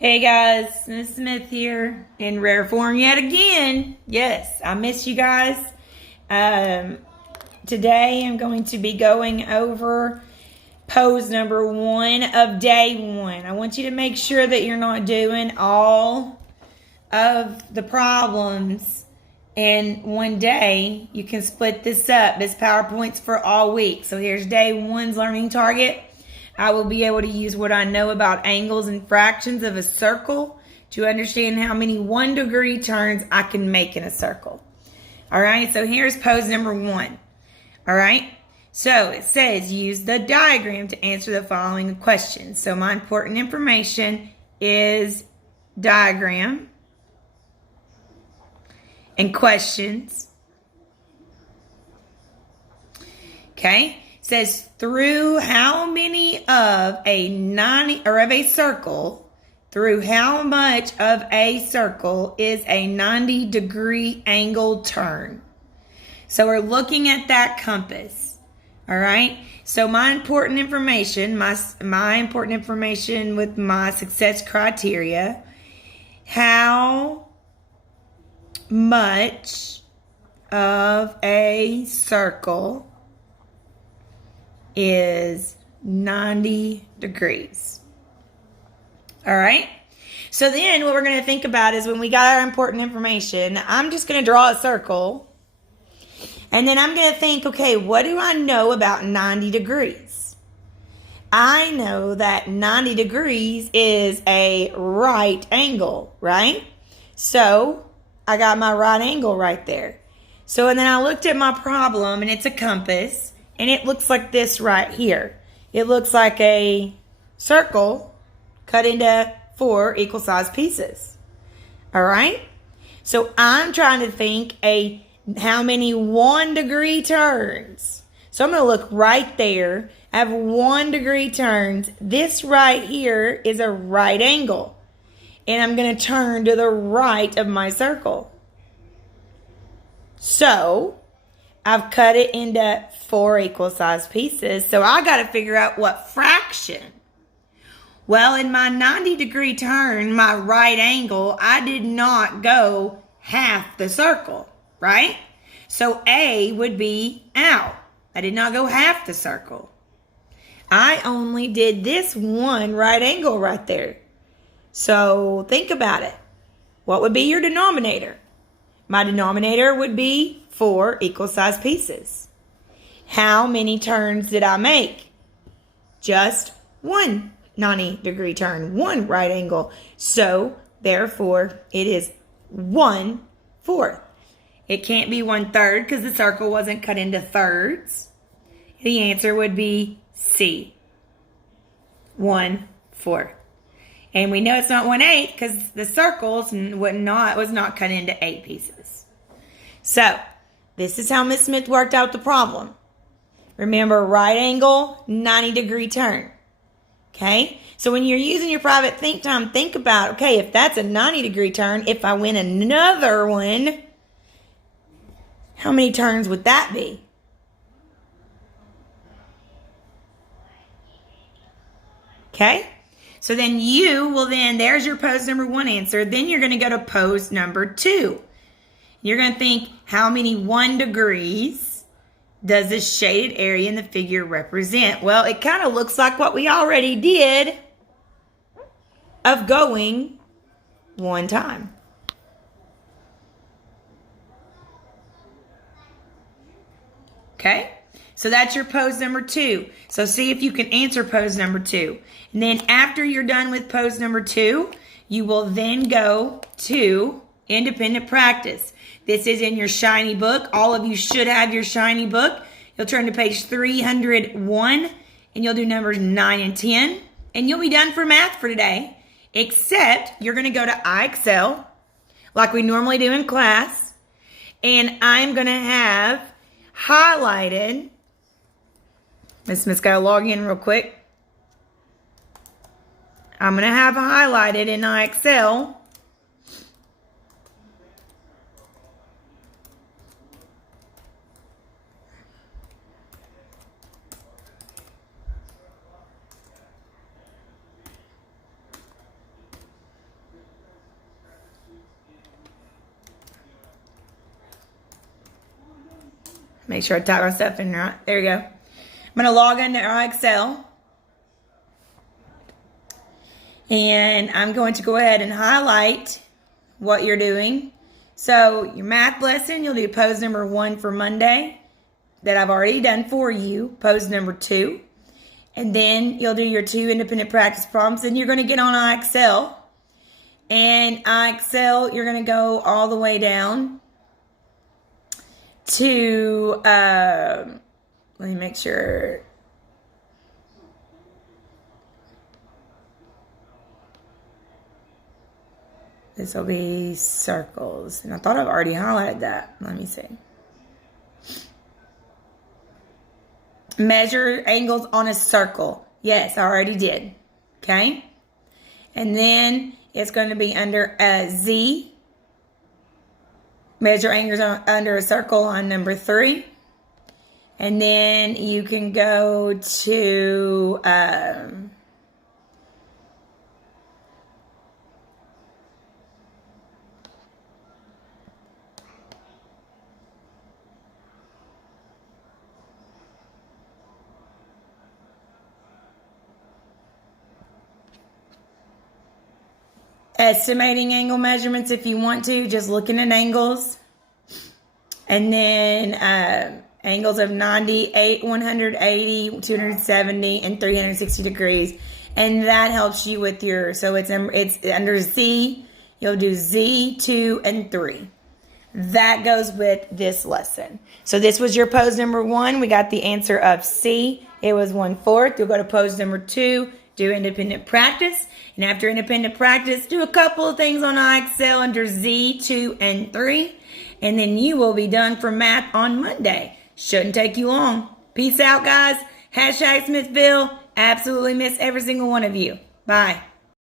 Hey guys, Miss Smith here in rare form yet again. Yes, I miss you guys. Today I'm going to be going over pose number 1 of day 1. I want you to make sure that you're not doing all of the problems in one day. You can split this up. This PowerPoint's for all week. So here's day 1's learning target. I will be able to use what I know about angles and fractions of a circle to understand how many 1-degree turns I can make in a circle. All right, so here's pose number 1. All right, so it says use the diagram to answer the following questions. So my important information is diagram and questions. Okay. Says through how many of a 90 or of a circle, through how much of a circle is a 90-degree angle turn? So we're looking at that compass. All right. So my important information, my important information with my success criteria, how much of a circle is 90 degrees. All right. So then what we're going to think about is when we got our important information, I'm just going to draw a circle. And then I'm going to think, okay, what do I know about 90 degrees? I know that 90 degrees is a right angle, right? So I got my right angle right there. So and then I looked at my problem, and it's a compass. And it looks like this right here. It looks like a circle cut into 4 equal sized pieces. All right? So I'm trying to think how many 1-degree turns. So I'm going to look right there. I have 1-degree turns. This right here is a right angle. And I'm going to turn to the right of my circle. So I've cut it into 4 equal sized pieces. So I got to figure out what fraction. Well, in my 90-degree turn, my right angle, I did not go half the circle, right? So A would be out. I did not go half the circle. I only did this one right angle right there. So think about it. What would be your denominator? My denominator would be 4 equal sized pieces. How many turns did I make? Just one 90-degree turn, one right angle. So, therefore, it is 1/4. It can't be 1/3 because the circle wasn't cut into thirds. The answer would be C, 1/4. And we know it's not 1/8 because the circles was not cut into 8 pieces. So, this is how Miss Smith worked out the problem. Remember, right angle, 90-degree turn. Okay? So when you're using your private think time, think about, okay, if that's a 90-degree turn, if I win another one, how many turns would that be? Okay? So then there's your pose number 1 answer. Then you're going to go to pose number 2. You're going to think, how many 1 degrees does this shaded area in the figure represent? Well, it kind of looks like what we already did of going 1 time. Okay? So that's your pose number 2. So see if you can answer pose number 2. And then after you're done with pose number 2, you will then go to independent practice. This is in your shiny book. All of you should have your shiny book. You'll turn to page 301 and you'll do numbers 9 and 10. And you'll be done for math for today. Except you're going to go to iExcel like we normally do in class. And I'm going to have highlighted. Miss Smith's got to log in real quick. I'm going to have highlighted in iExcel Make sure I type my stuff in right. There you go. I'm going to log into Excel. And I'm going to go ahead and highlight what you're doing. So your math lesson, you'll do pose number 1 for Monday that I've already done for you. Pose number 2. And then you'll do your 2 independent practice problems. And you're going to get on iExcel. And iExcel, you're going to go all the way down to, let me make sure. This will be circles. And I thought I've already highlighted that. Let me see. Measure angles on a circle. Yes, I already did. Okay. And then it's going to be under a Z. Measure angles under a circle on number 3. And then you can go to estimating angle measurements if you want to, just looking at angles. And then angles of 98, 180, 270, and 360 degrees. And that helps you with your, so it's under Z, you'll do Z, 2, and 3. That goes with this lesson. So this was your pose number 1. We got the answer of C. It was 1/4. You'll go to pose number 2, do independent practice. And after independent practice, do a couple of things on iExcel under Z, 2, and 3. And then you will be done for math on Monday. Shouldn't take you long. Peace out, guys. # Smithville. Absolutely miss every single one of you. Bye.